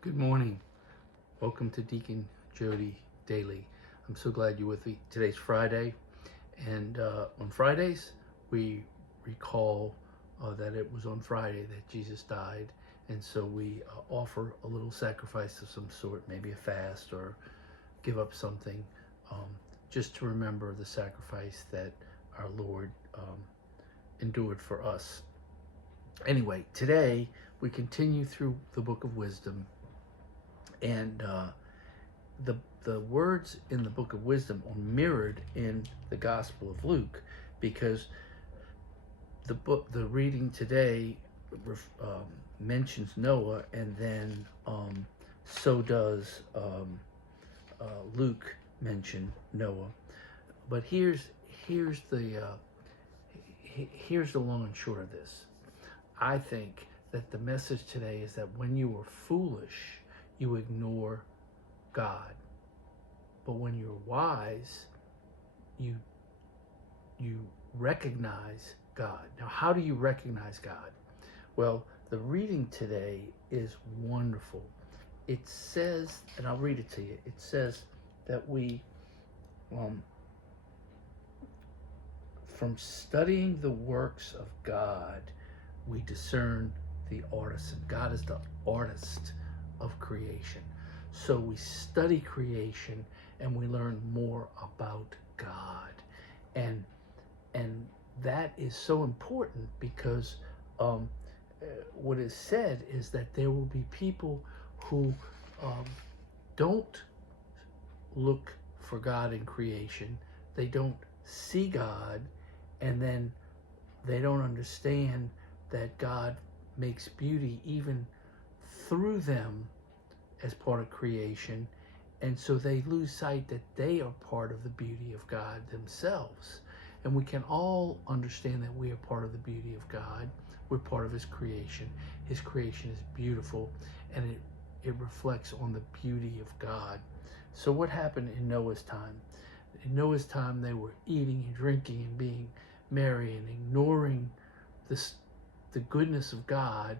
Good morning. Welcome to Deacon Jody Daily. I'm so glad you're with me. Today's Friday, and on Fridays we recall that it was on Friday that Jesus died, and so we offer a little sacrifice of some sort, maybe a fast or give up something, um, just to remember the sacrifice that our Lord endured for us. Anyway, today we continue through the Book of Wisdom, and the the words in the Book of Wisdom are mirrored in the Gospel of Luke, because the reading today mentions Noah, and then so does Luke mention Noah. But here's the here's the long and short of this. I think that the message today is that when you are foolish, you ignore God. But when you're wise, you you recognize God. Now, how do you recognize God? Well, the reading today is wonderful. It says, and I'll read it to you. It says that we, from studying the works of God, we discern the artisan. God is the artist of creation. So we study creation and we learn more about God. And and that is so important because um, what is said is that there will be people who um, don't look for God in creation. They don't see God, and then they don't understand that God makes beauty even through them as part of creation. And so they lose sight that they are part of the beauty of God themselves. And we can all understand that we are part of the beauty of God. We're part of His creation. His creation is beautiful, and it reflects on the beauty of God. So what happened in Noah's time? In Noah's time, they were eating and drinking and being merry and ignoring the goodness of God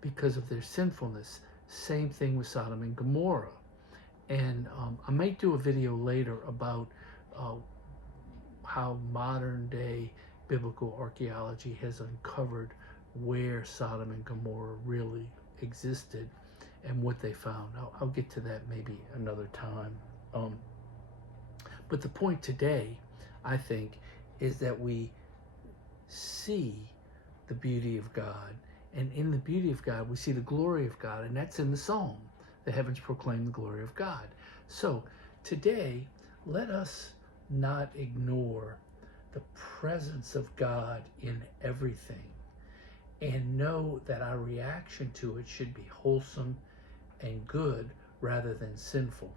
because of their sinfulness. Same thing with Sodom and Gomorrah. And I might do a video later about how modern day biblical archaeology has uncovered where Sodom and Gomorrah really existed and what they found. I'll get to that maybe another time. But the point today, I think, is that we see the beauty of God. And in the beauty of God, we see the glory of God. And that's in the psalm. The heavens proclaim the glory of God. So today, let us not ignore the presence of God in everything, and know that our reaction to it should be wholesome and good rather than sinful.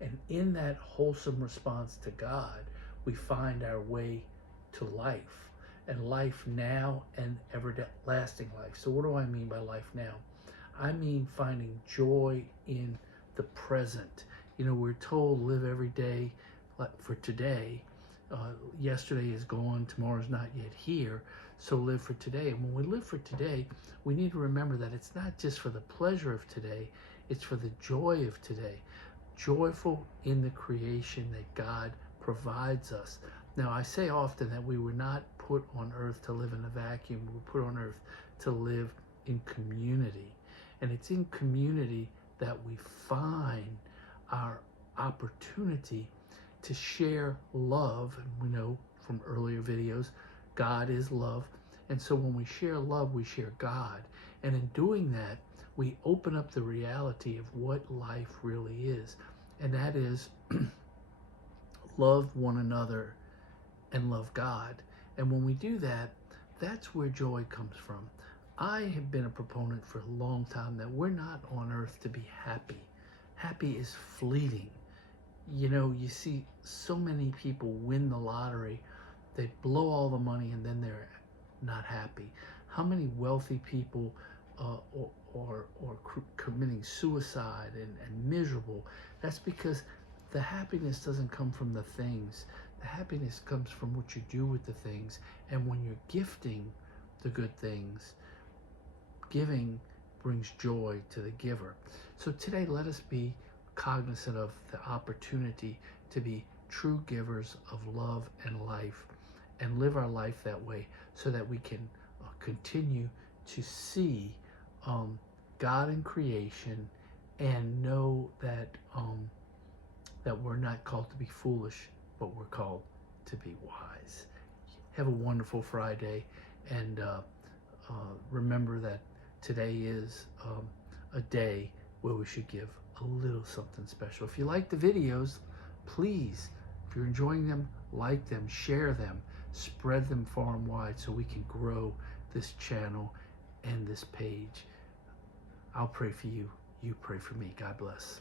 And in that wholesome response to God, we find our way to life, and life now and everlasting life. So what do I mean by life now? I mean finding joy in the present. You know, we're told live every day for today. Yesterday is gone, tomorrow's not yet here, so live for today. And when we live for today, we need to remember that it's not just for the pleasure of today, it's for the joy of today. Joyful in the creation that God provides us. Now, I say often that we were not put on earth to live in a vacuum. We were put on earth to live in community. And it's in community that we find our opportunity to share love. And we know from earlier videos, God is love. And so when we share love, we share God. And in doing that, we open up the reality of what life really is. And that is love one another and love God. And when we do that, that's where joy comes from. I have been a proponent for a long time that we're not on earth to be happy. Happy is fleeting. You know, you see so many people win the lottery, they blow all the money, and then they're not happy. How many wealthy people or committing suicide and miserable? That's because the happiness doesn't come from the things. The happiness comes from what you do with the things. And when you're gifting the good things, giving brings joy to the giver. So today, let us be cognizant of the opportunity to be true givers of love and life, and live our life that way, so that we can continue to see God in creation, and know that that we're not called to be foolish, but we're called to be wise. Have a wonderful Friday, and remember that today is a day where we should give a little something special. If you like the videos, please, if you're enjoying them, like them, share them, spread them far and wide, so we can grow this channel and this page. I'll pray for you. You pray for me. God bless.